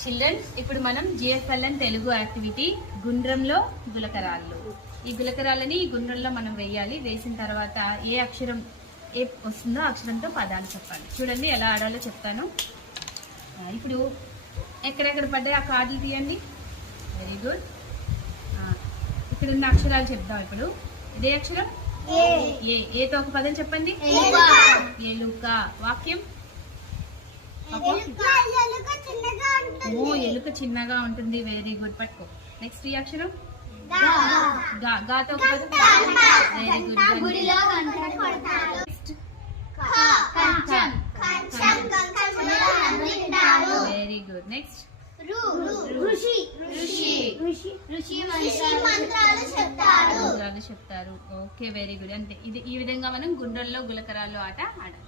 Children, ఇప్పుడు మనం GFLN Telugu activity గుండ్రంలో గులకరాళ్ళు. ఈ గులకరాళ్ళని గుండ్రంలో మనం వేయాలి. వేసిన తర్వాత ఏ అక్షరం ఏ వస్తుందో అక్షరంతో పదాలు చెప్పాలి. చూడండి ఎలా ఆడాలో చెప్తాను. ఇప్పుడు ఎక్కడెక్కడ పడ్డాయి ఆ కార్డులు తీయండి. Very good. ఇక్కడ ఉన్న అక్షరాలు చెప్తాం. ఇప్పుడు ఇదే అక్షరం ఏతో ఒక పదం చెప్పండి. ఎలుక. వాక్యం ఎలుక చిన్నగా ఉంటుంది. Very good. పట్టుకో. నెక్స్ట్ ఈ అక్షరం గాతో ఒక పదం. Very good. Next very good. Next మంత్రాలు చెప్తారు. Okay, very good. అంటే ఇది ఈ విధంగా మనం గుండ్రంలో గులకరాళ్ళు ఆట ఆడాలి.